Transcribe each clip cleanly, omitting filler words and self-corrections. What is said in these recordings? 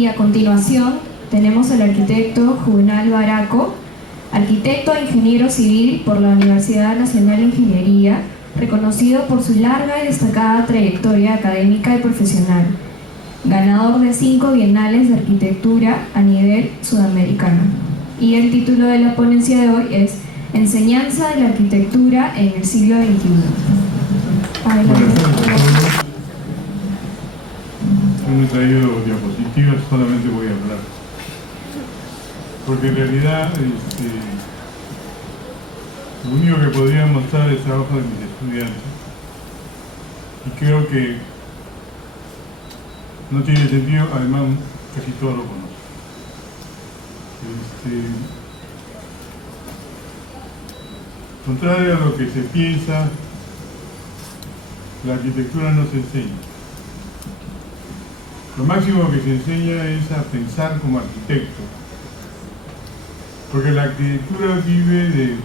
Y a continuación tenemos al arquitecto Juvenal Baraco, arquitecto e ingeniero civil por la Universidad Nacional de Ingeniería, reconocido por su larga y destacada trayectoria académica y profesional, ganador de 5 bienales de arquitectura a nivel sudamericano. Y el título de la ponencia de hoy es Enseñanza de la arquitectura en el siglo XXI. Adelante. No he traído diapositivas, solamente voy a hablar. Porque en realidad lo único que podría mostrar es el trabajo de mis estudiantes. Y creo que no tiene sentido, además casi todo lo conozco. Contrario a lo que se piensa, la arquitectura no se enseña. Lo máximo que se enseña es a pensar como arquitecto, porque la arquitectura vive de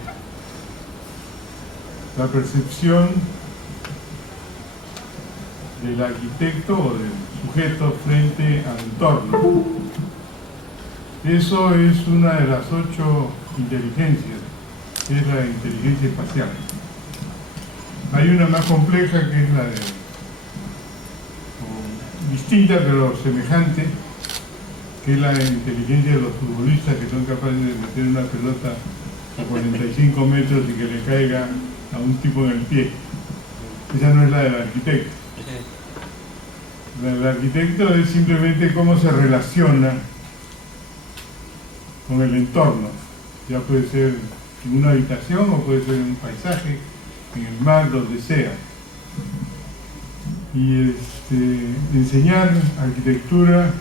la percepción del arquitecto o del sujeto frente al entorno. Eso es una de las 8 inteligencias, que es la inteligencia espacial. Hay una más compleja que es la de distinta pero semejante, que es la inteligencia de los futbolistas, que son capaces de meter una pelota a 45 metros y que le caiga a un tipo en el pie. Esa no es la del arquitecto. La del arquitecto es simplemente cómo se relaciona con el entorno. Ya puede ser en una habitación o puede ser en un paisaje, en el mar, donde sea. Y enseñar arquitectura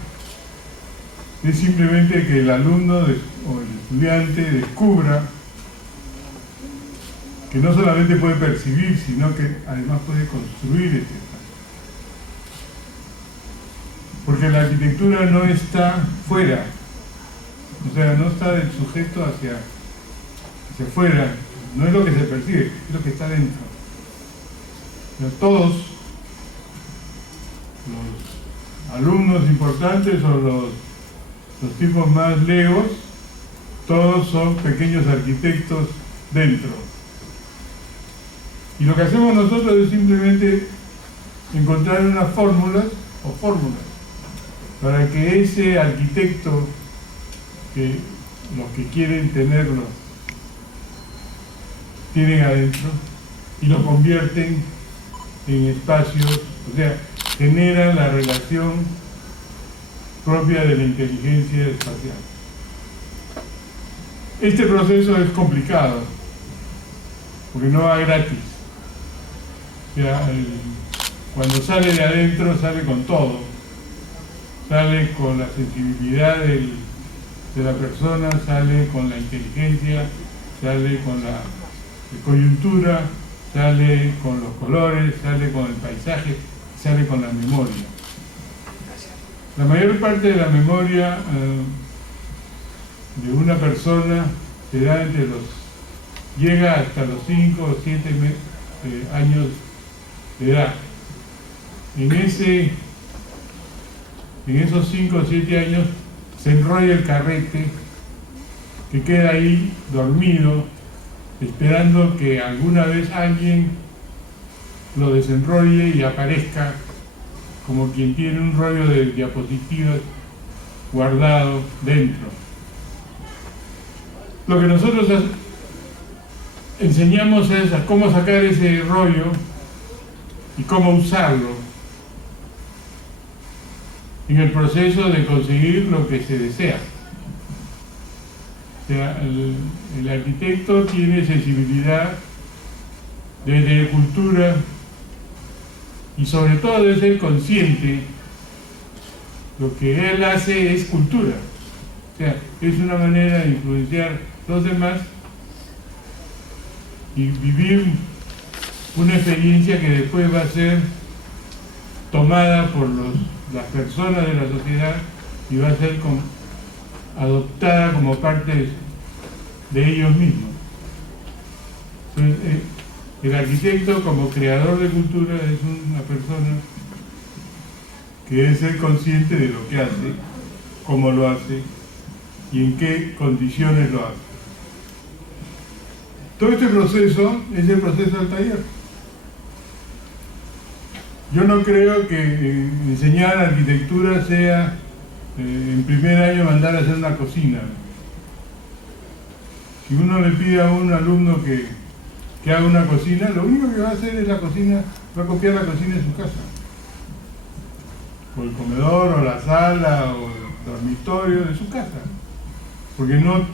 es simplemente que el alumno o el estudiante descubra que no solamente puede percibir, sino que además puede construir este espacio. Porque la arquitectura no está fuera, o sea, no está del sujeto hacia afuera, no es lo que se percibe, es lo que está dentro. Pero todos los alumnos importantes o los tipos más legos, todos son pequeños arquitectos dentro. Y lo que hacemos nosotros es simplemente encontrar unas fórmulas para que ese arquitecto, que los que quieren tenerlo tienen adentro, y lo convierten en espacios, o sea, generan la relación propia de la inteligencia espacial. Este proceso es complicado, porque no va gratis. O sea, cuando sale de adentro, sale con todo. Sale con la sensibilidad de la persona, sale con la inteligencia, sale con la coyuntura, sale con los colores, sale con el paisaje, sale con la memoria. La mayor parte de la memoria de una persona se da llega hasta los 5 o 7 años de edad. En esos 5 o 7 años se enrolla el carrete que queda ahí dormido, esperando que alguna vez alguien lo desenrolle y aparezca como quien tiene un rollo de diapositivas guardado dentro. Lo que nosotros enseñamos es a cómo sacar ese rollo y cómo usarlo en el proceso de conseguir lo que se desea. O sea, el arquitecto tiene sensibilidad desde cultura y sobre todo debe ser consciente. Lo que él hace es cultura, o sea, es una manera de influenciar a los demás y vivir una experiencia que después va a ser tomada por las personas de la sociedad y va a ser adoptada como parte de ellos mismos. Entonces, el arquitecto, como creador de cultura, es una persona que debe ser consciente de lo que hace cómo lo hace y en qué condiciones lo hace. Todo este proceso es el proceso del taller. Yo no creo que enseñar arquitectura sea en primer año mandar a hacer una cocina. Si uno le pide a un alumno que haga una cocina, lo único que va a hacer es la cocina, va a copiar la cocina en su casa. O el comedor, o la sala, o el dormitorio de su casa. Porque no,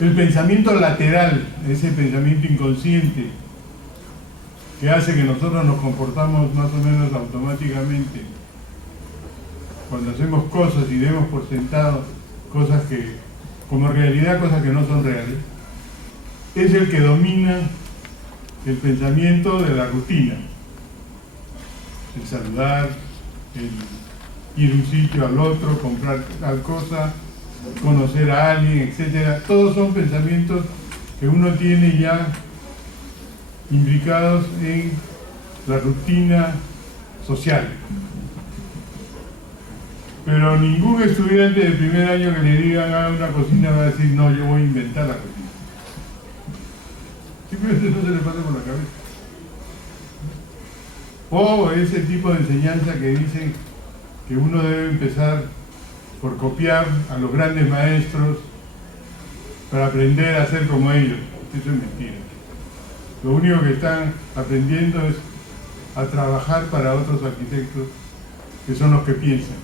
el pensamiento lateral, ese pensamiento inconsciente, que hace que nosotros nos comportamos más o menos automáticamente cuando hacemos cosas y demos por sentado cosas que, como realidad, cosas que no son reales, es el que domina el pensamiento de la rutina. El saludar, el ir de un sitio al otro, comprar tal cosa, conocer a alguien, etc. Todos son pensamientos que uno tiene ya implicados en la rutina social. Pero ningún estudiante de primer año que le digan haga una cocina va a decir, no, yo voy a inventar la cocina. Simplemente no se le pasa por la cabeza. O ese tipo de enseñanza que dicen que uno debe empezar por copiar a los grandes maestros para aprender a ser como ellos. Eso es mentira. Lo único que están aprendiendo es a trabajar para otros arquitectos que son los que piensan.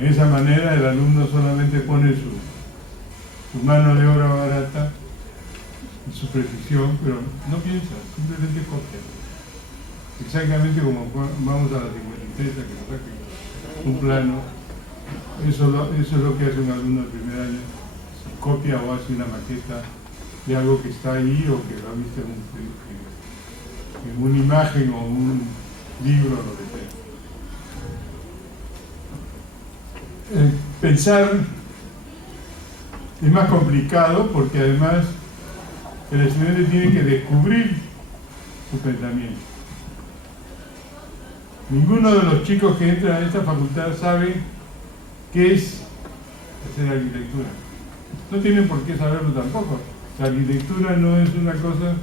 En esa manera el alumno solamente pone su mano de obra barata y su precisión, pero no piensa, simplemente copia. Exactamente como vamos a la 53 a que nos saque un plano. Eso es lo que hace un alumno del primer año, si copia o hace una maqueta de algo que está ahí o que lo ha visto en una imagen o un libro o lo que sea. Pensar es más complicado porque además el estudiante tiene que descubrir su pensamiento. Ninguno de los chicos que entran a esta facultad sabe qué es hacer arquitectura. No tienen por qué saberlo tampoco. La arquitectura no es una cosa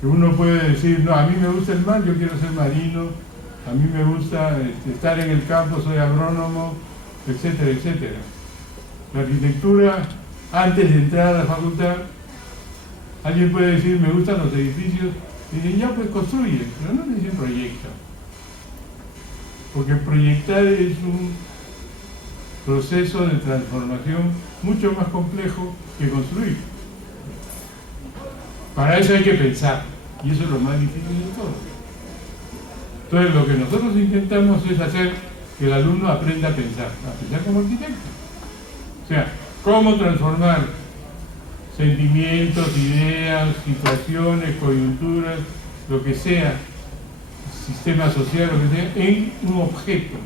que uno puede decir, no, a mí me gusta el mar, yo quiero ser marino, a mí me gusta estar en el campo, soy agrónomo, etcétera, etcétera. La arquitectura, antes de entrar a la facultad, alguien puede decir, me gustan los edificios, y dicen, ya pues construye, pero no le dicen proyecta. Porque proyectar es un proceso de transformación mucho más complejo que construir. Para eso hay que pensar, y eso es lo más difícil de todo. Entonces lo que nosotros intentamos es hacer que el alumno aprenda a pensar como arquitecto. O sea, cómo transformar sentimientos, ideas, situaciones, coyunturas, lo que sea, sistema social, lo que sea, en un objeto.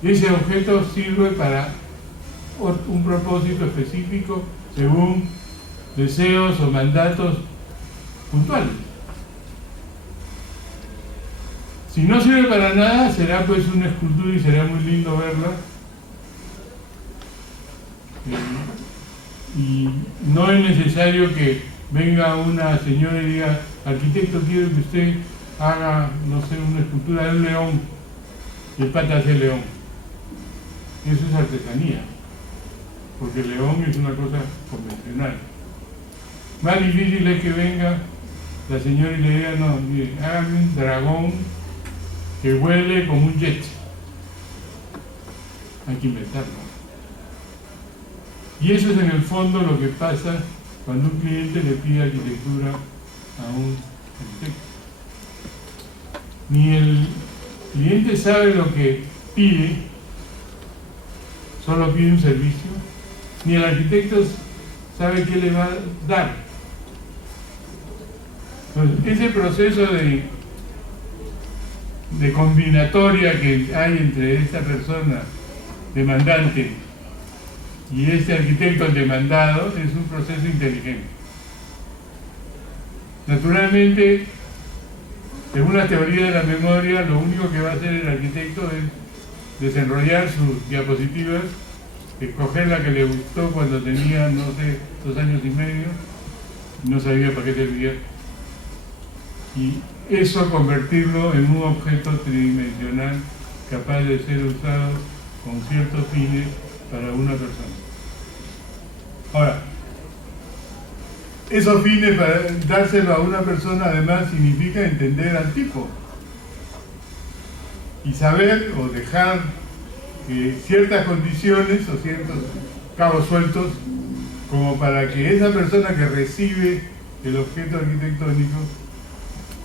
Y ese objeto sirve para un propósito específico según deseos o mandatos puntuales. Si no sirve para nada, será pues una escultura y será muy lindo verla. Y no es necesario que venga una señora y diga, arquitecto, quiero que usted haga, no sé, una escultura de un león, y el pata hace león. Eso es artesanía, porque el león es una cosa convencional. Más difícil es que venga la señora y le diga, no, mire, hágame un dragón que vuele como un jet. Hay que inventarlo. Y eso es en el fondo lo que pasa cuando un cliente le pide arquitectura a un arquitecto. Ni el cliente sabe lo que pide, solo pide un servicio, ni el arquitecto sabe qué le va a dar. Entonces, ese proceso de combinatoria que hay entre esta persona demandante y este arquitecto demandado es un proceso inteligente. Naturalmente, según la teoría de la memoria, lo único que va a hacer el arquitecto es desenrollar sus diapositivas, escoger la que le gustó cuando tenía, no sé, 2 años y medio, no sabía para qué servía, y eso convertirlo en un objeto tridimensional capaz de ser usado con ciertos fines para una persona. Ahora, esos fines para dárselo a una persona además significa entender al tipo y saber o dejar ciertas condiciones o ciertos cabos sueltos como para que esa persona que recibe el objeto arquitectónico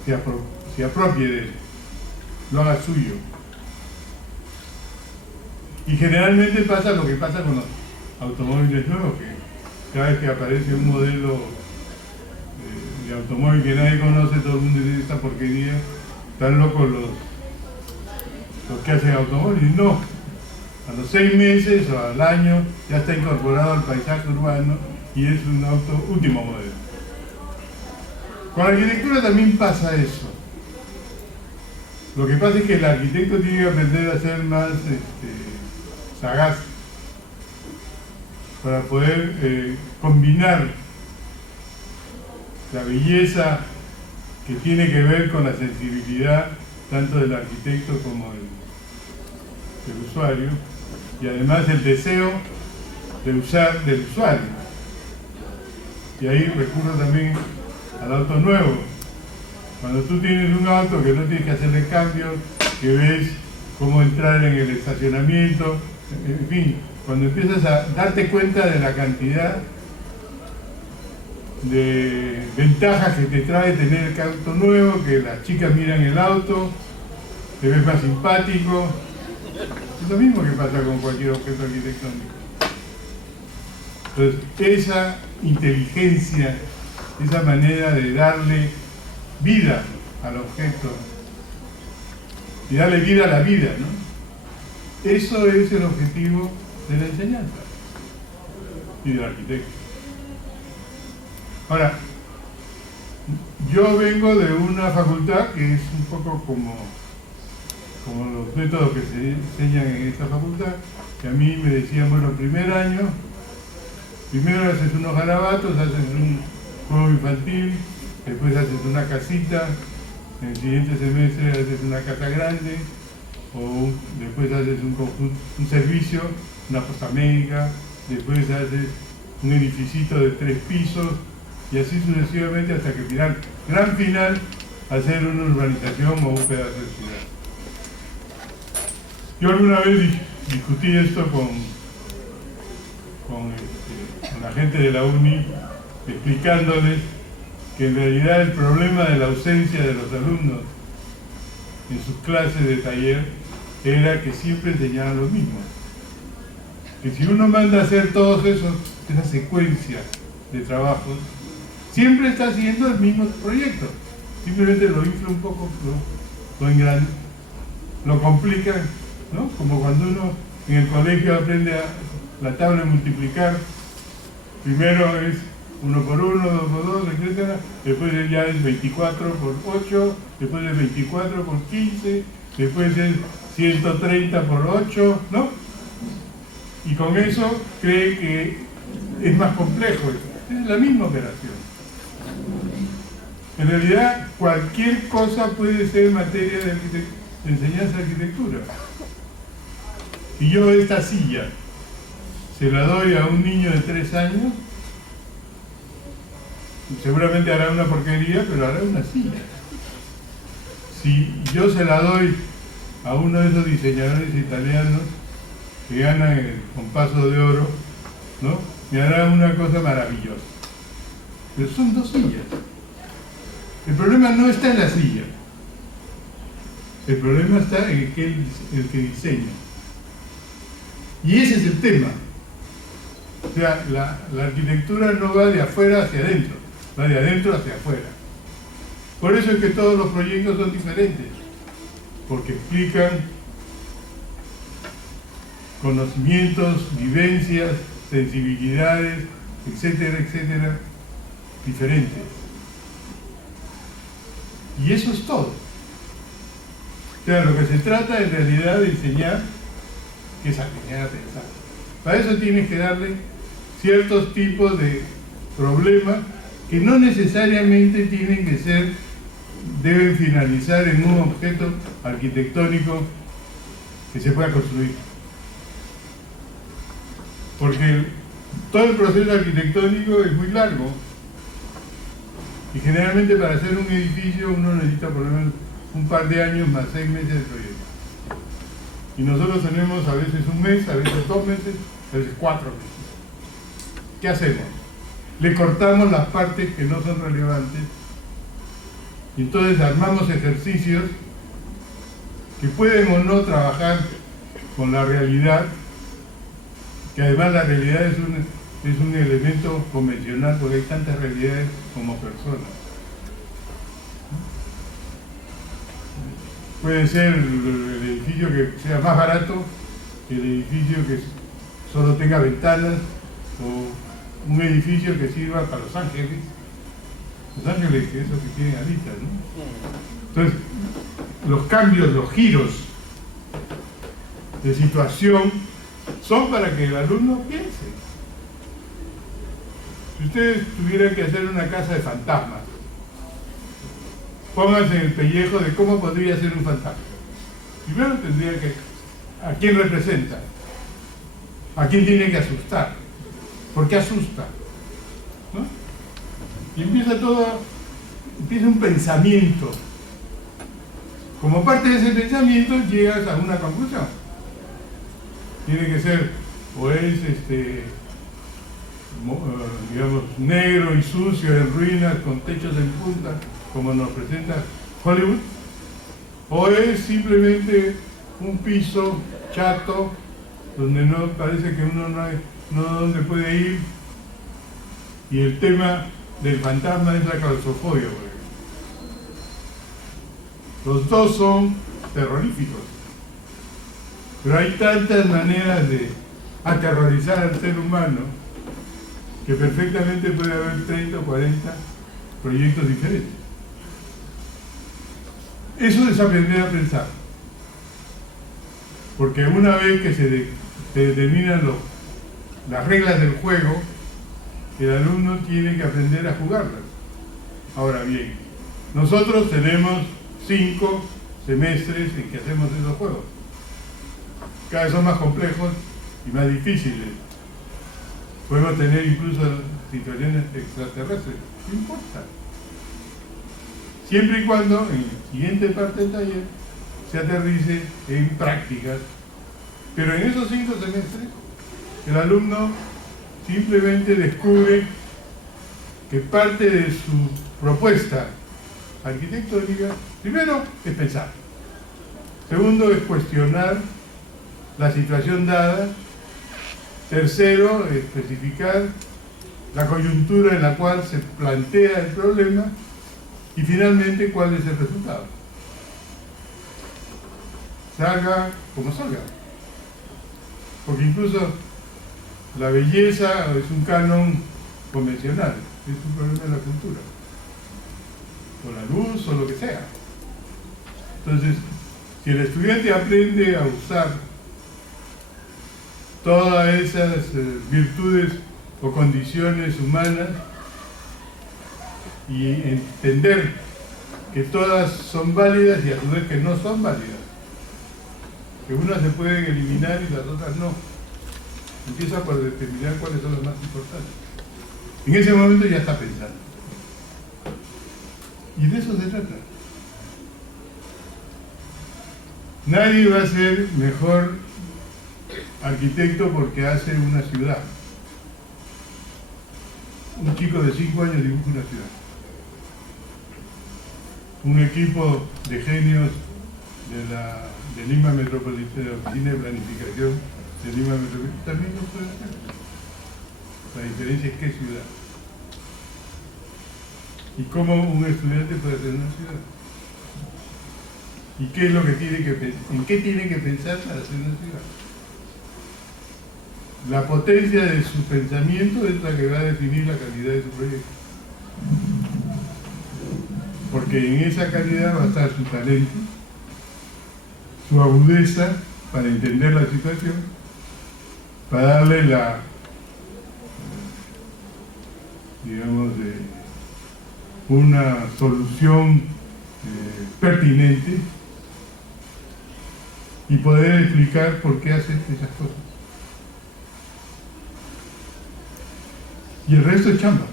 se apropie de él, lo haga suyo. Y generalmente pasa lo que pasa con los automóviles nuevos, que cada vez que aparece un modelo de automóvil que nadie conoce, todo el mundo dice: esta porquería, están locos los que hacen automóviles. No, a los 6 meses o al año ya está incorporado al paisaje urbano y es un auto último modelo. Con la arquitectura también pasa eso. Lo que pasa es que el arquitecto tiene que aprender a ser más sagaz para poder combinar la belleza que tiene que ver con la sensibilidad tanto del arquitecto como del usuario, y además el deseo de usar del usuario. Y ahí recurro también al auto nuevo. Cuando tú tienes un auto que no tienes que hacerle cambios, que ves cómo entrar en el estacionamiento, en fin, cuando empiezas a darte cuenta de la cantidad de ventajas que te trae tener el auto nuevo, que las chicas miran el auto, te ves más simpático. Es lo mismo que pasa con cualquier objeto arquitectónico. Entonces, esa inteligencia, esa manera de darle vida al objeto y darle vida a la vida, ¿no? Eso es el objetivo de la enseñanza y del arquitecto. Ahora, yo vengo de una facultad que es un poco como los métodos que se enseñan en esta facultad, que a mí me decían: bueno, primer año, primero haces unos garabatos, haces un juego infantil, después haces una casita, en el siguiente semestre haces una casa grande, o después haces un servicio, una posta médica, después haces un edificito de 3 pisos, y así sucesivamente hasta que gran final, hacer una urbanización o un pedazo de ciudad. Yo alguna vez discutí esto con la gente de la UNI, explicándoles que en realidad el problema de la ausencia de los alumnos en sus clases de taller era que siempre enseñaban lo mismo. Que si uno manda a hacer todos esa secuencia de trabajos, siempre está haciendo el mismo proyecto. Simplemente lo infla un poco, lo engrande, lo complica, ¿no? Como cuando uno en el colegio aprende la tabla de multiplicar. Primero es 1 por 1, 2 por 2, etc. Después ya es 24 por 8, después es 24 por 15, después es 130 por 8, ¿no? Y con eso cree que es más complejo. Es la misma operación. En realidad, cualquier cosa puede ser materia de enseñanza de arquitectura. Si yo esta silla se la doy a un niño de 3 años, seguramente hará una porquería, pero hará una silla. Si yo se la doy a uno de esos diseñadores italianos que ganan el Compasso de Oro, ¿no?, me hará una cosa maravillosa. Pero son 2 sillas. El problema no está en la silla. El problema está en el que diseña. Y ese es el tema. O sea, la arquitectura no va de afuera hacia adentro, va de adentro hacia afuera. Por eso es que todos los proyectos son diferentes, porque explican conocimientos, vivencias, sensibilidades, etcétera, etcétera, diferentes. Y eso es todo. O sea, lo que se trata en realidad de enseñar es a pensar. Para eso tienes que darle ciertos tipos de problemas que no necesariamente deben finalizar en un objeto arquitectónico que se pueda construir. Porque todo el proceso arquitectónico es muy largo y generalmente para hacer un edificio uno necesita por lo menos un par de años más 6 meses de proyecto. Y nosotros tenemos a veces un mes, a veces 2 meses, a veces 4 meses. ¿Qué hacemos? Le cortamos las partes que no son relevantes y entonces armamos ejercicios que pueden o no trabajar con la realidad, que además la realidad es un elemento convencional porque hay tantas realidades como personas. Puede ser el edificio que sea más barato que el edificio que solo tenga ventanas, o un edificio que sirva para Los Ángeles. Los Ángeles, que es lo que tienen ahorita, ¿no? Entonces, los cambios, los giros de situación son para que el alumno piense. Si ustedes tuvieran que hacer una casa de fantasmas, pónganse en el pellejo de cómo podría ser un fantasma. Primero tendría que... ¿A quién representa? ¿A quién tiene que asustar? ¿Por qué asusta? ¿No? Y empieza un pensamiento. Como parte de ese pensamiento llegas a una conclusión. Tiene que ser, o es digamos, negro y sucio, en ruinas, con techos en punta, como nos presenta Hollywood, o es simplemente un piso chato, donde no parece que uno no donde puede ir, y el tema del fantasma es la claustrofobia. Los dos son terroríficos, pero hay tantas maneras de aterrorizar al ser humano que perfectamente puede haber 30 o 40 proyectos diferentes. Eso es aprender a pensar, porque una vez que se determinan las reglas del juego, el alumno tiene que aprender a jugarlas. Ahora bien, nosotros tenemos 5 semestres en que hacemos esos juegos. Cada vez son más complejos y más difíciles. Podemos tener incluso situaciones extraterrestres, no importa. Siempre y cuando en la siguiente parte del taller se aterrice en prácticas. Pero en esos 5 semestres, el alumno simplemente descubre que parte de su propuesta arquitectónica, primero, es pensar. Segundo, es cuestionar la situación dada. Tercero, especificar la coyuntura en la cual se plantea el problema. Y finalmente, ¿cuál es el resultado? Salga como salga. Porque incluso la belleza es un canon convencional, es un problema de la cultura. O la luz, o lo que sea. Entonces, si el estudiante aprende a usar todas esas virtudes o condiciones humanas, y entender que todas son válidas y a su vez que no son válidas, que unas se pueden eliminar y las otras no, empieza por determinar cuáles son las más importantes. En ese momento ya está pensando, y de eso se trata. Nadie va a ser mejor arquitecto porque hace una ciudad. Un chico de 5 años dibuja una ciudad. Un equipo de genios de Lima Metropolitana, de la Oficina de Planificación de Lima Metropolitana, también lo puede hacer. La diferencia es qué ciudad. Y cómo un estudiante puede hacer una ciudad. Y qué es lo que tiene que pensar, en qué tiene que pensar para hacer una ciudad. La potencia de su pensamiento es la que va a definir la calidad de su proyecto. Porque en esa calidad va a estar su talento su agudeza para entender la situación, para darle la, digamos, una solución pertinente y poder explicar por qué hace esas cosas. Y el resto es chamba.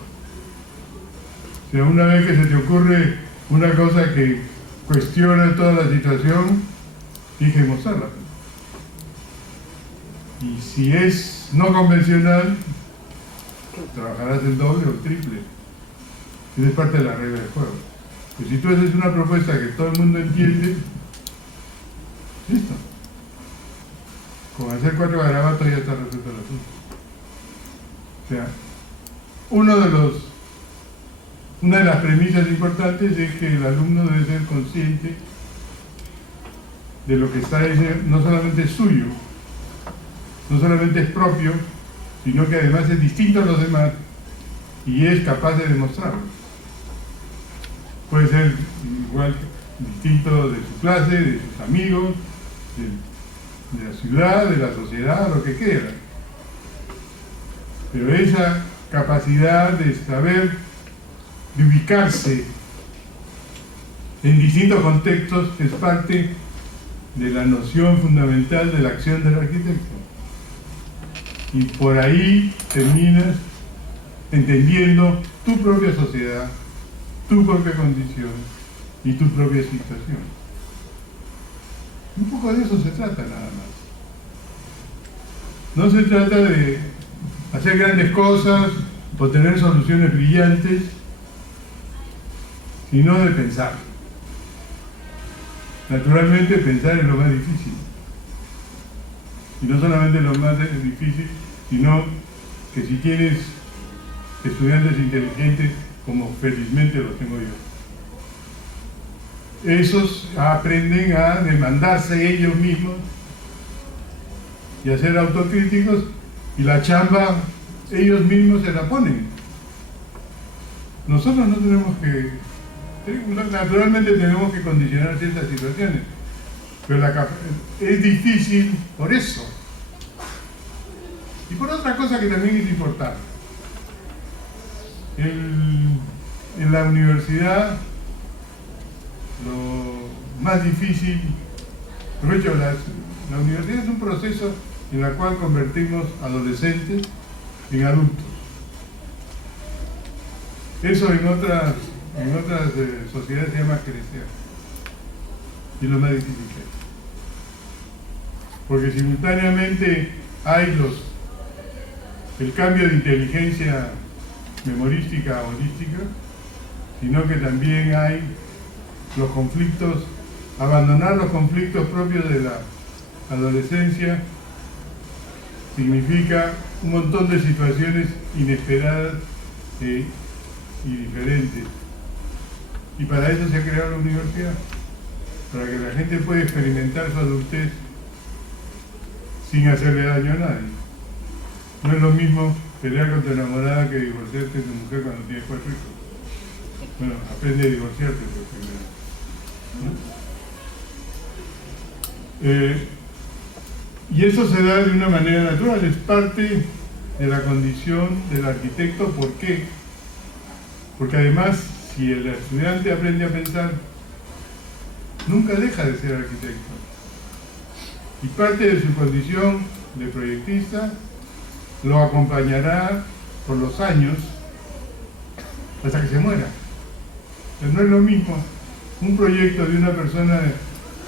O sea, una vez que se te ocurre una cosa que cuestiona toda la situación, tienes que mostrarla. Y si es no convencional, trabajarás el doble o el triple. Esa es parte de la regla del juego. Pues si tú haces una propuesta que todo el mundo entiende, listo. Con hacer 4 garabatos ya está resuelto el asunto. O sea, una de las premisas importantes es que el alumno debe ser consciente de lo que está diciendo, no solamente es suyo, no solamente es propio, sino que además es distinto a los demás y es capaz de demostrarlo. Puede ser igual distinto de su clase, de sus amigos, de la ciudad, de la sociedad, lo que quiera. Pero esa capacidad de saber, de ubicarse en distintos contextos es parte de la noción fundamental de la acción del arquitecto. Y por ahí terminas entendiendo tu propia sociedad, tu propia condición y tu propia situación. Un poco de eso se trata nada más. No se trata de hacer grandes cosas o tener soluciones brillantes, sino de pensar. Naturalmente pensar es lo más difícil. Y no solamente lo más difícil, sino que si tienes estudiantes inteligentes, como felizmente los tengo yo, esos aprenden a demandarse ellos mismos y a ser autocríticos, y la chamba ellos mismos se la ponen. Nosotros no tenemos que, naturalmente tenemos que condicionar ciertas situaciones, pero es difícil por eso. Y por otra cosa que también es importante. En la universidad, lo más difícil, de hecho, la universidad es un proceso en el cual convertimos adolescentes en adultos. Eso en otras sociedades se llama crecer. Y es lo más difícil que hay. Porque simultáneamente hay el cambio de inteligencia memorística holística, sino que también hay los conflictos, abandonar los conflictos propios de la adolescencia significa un montón de situaciones inesperadas y diferentes. Y para eso se ha creado la universidad, para que la gente pueda experimentar su adultez sin hacerle daño a nadie. No es lo mismo pelear con tu enamorada que divorciarte de tu mujer cuando tienes 4 hijos. Bueno, aprende a divorciarte primero, ¿no? Y eso se da de una manera natural, es parte de la condición del arquitecto. ¿Por qué? Porque además, si el estudiante aprende a pensar, nunca deja de ser arquitecto. Y parte de su condición de proyectista lo acompañará por los años hasta que se muera. Pero no es lo mismo un proyecto de una persona de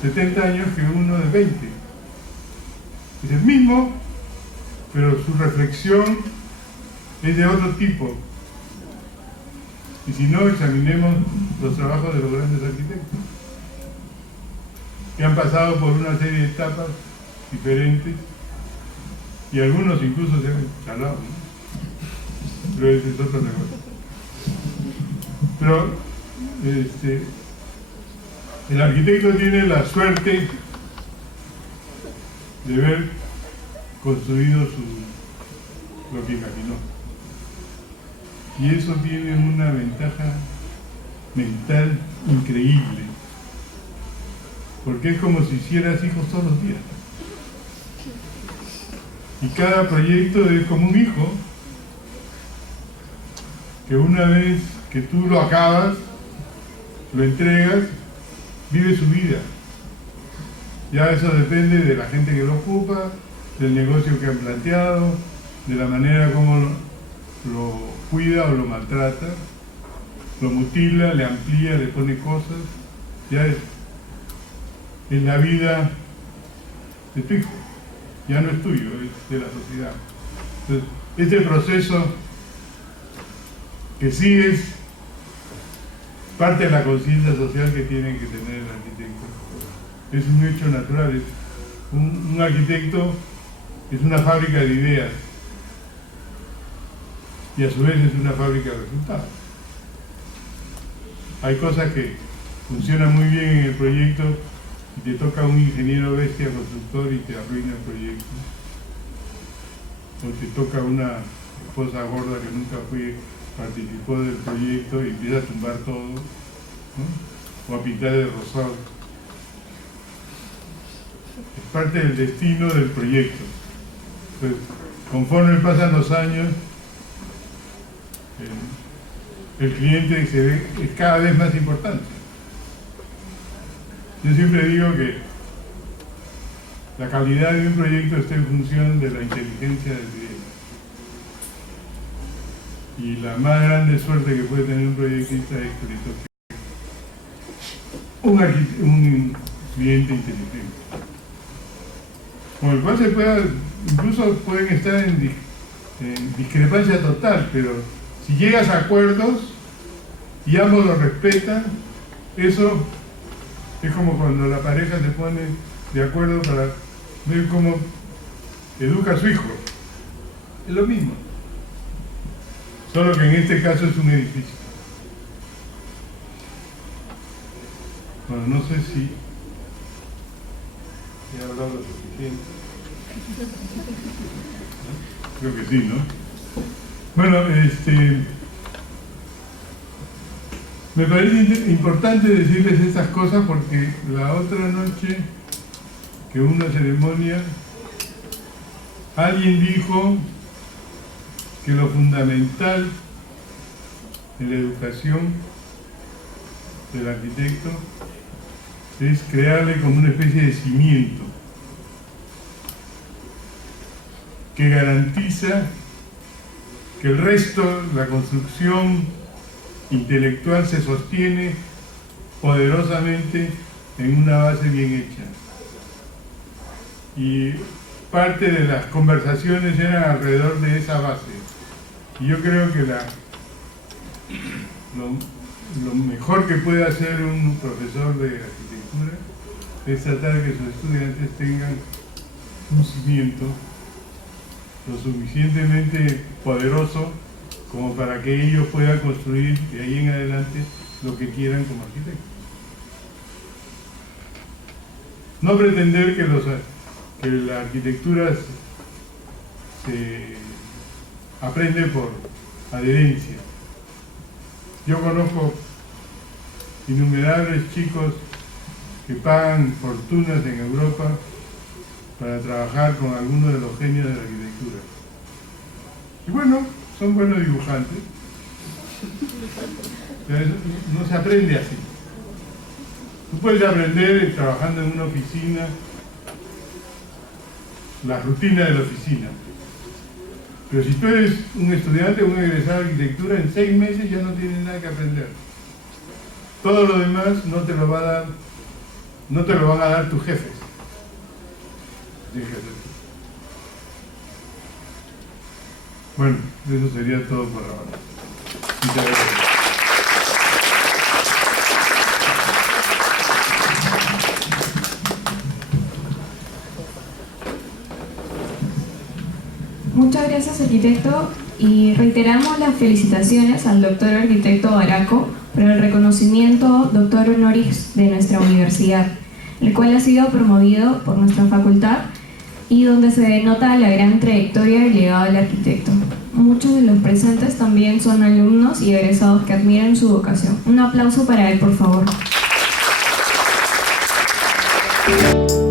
70 años que uno de 20. Es el mismo, pero su reflexión es de otro tipo. Y si no, examinemos los trabajos de los grandes arquitectos, que han pasado por una serie de etapas diferentes, y algunos incluso se han chalado, ¿no? Pero ese es otro negocio. Pero el arquitecto tiene la suerte de haber construido lo que imaginó. Y eso tiene una ventaja mental increíble. porque es como si hicieras hijos todos los días. Y cada proyecto es como un hijo, que una vez que tú lo acabas, lo entregas, vive su vida. Ya eso depende de la gente que lo ocupa, del negocio que han planteado, de la manera como lo cuida o lo maltrata, lo mutila, le amplía, le pone cosas. Ya es la vida de tu hijo, ya no es tuyo, es de la sociedad. Entonces, este proceso que sigues parte de la conciencia social que tiene que tener el arquitecto. Es un hecho natural. Un arquitecto es una fábrica de ideas y a su vez es una fábrica de resultados. Hay cosas que funcionan muy bien en el proyecto y te toca un ingeniero bestia constructor y te arruina el proyecto. O te toca una esposa gorda que nunca participó del proyecto y empieza a tumbar todo, ¿no? O a pintar de rosado. Es parte del destino del proyecto. Entonces, conforme pasan los años, el cliente es cada vez más importante. Yo siempre digo que la calidad de un proyecto está en función de la inteligencia del cliente. Y la más grande suerte que puede tener un proyectista es que le toque un cliente inteligente, con el cual incluso pueden estar en discrepancia total, pero si llegas a acuerdos y ambos lo respetan, eso es como cuando la pareja se pone de acuerdo para ver cómo educa a su hijo. Es lo mismo, solo que en este caso es un edificio. Bueno, no sé si he hablado lo suficiente. Creo que sí, ¿no? Bueno, me parece importante decirles estas cosas porque la otra noche que hubo una ceremonia, alguien dijo que lo fundamental de la educación del arquitecto es crearle como una especie de cimiento que garantiza que el resto, la construcción intelectual, se sostiene poderosamente en una base bien hecha. Y parte de las conversaciones eran alrededor de esa base. Y yo creo que lo mejor que puede hacer un profesor de arquitectura es tratar de que sus estudiantes tengan un cimiento lo suficientemente poderoso como para que ellos puedan construir de ahí en adelante lo que quieran como arquitectos. No pretender que la arquitectura se aprende por adherencia. Yo conozco innumerables chicos que pagan fortunas en Europa para trabajar con algunos de los genios de la arquitectura. Y bueno, son buenos dibujantes. Pero no se aprende así. Tú puedes aprender trabajando en una oficina, la rutina de la oficina. Pero si tú eres un estudiante o un egresado de arquitectura, en 6 meses ya no tienes nada que aprender. Todo lo demás no te lo van a dar tus jefes. Bueno, eso sería todo por ahora. Muchas gracias. Muchas gracias, arquitecto, y reiteramos las felicitaciones al doctor arquitecto Baraco por el reconocimiento doctor honoris de nuestra universidad, el cual ha sido promovido por nuestra facultad y donde se denota la gran trayectoria y legado del arquitecto. Muchos de los presentes también son alumnos y egresados que admiran su vocación. Un aplauso para él, por favor. Gracias.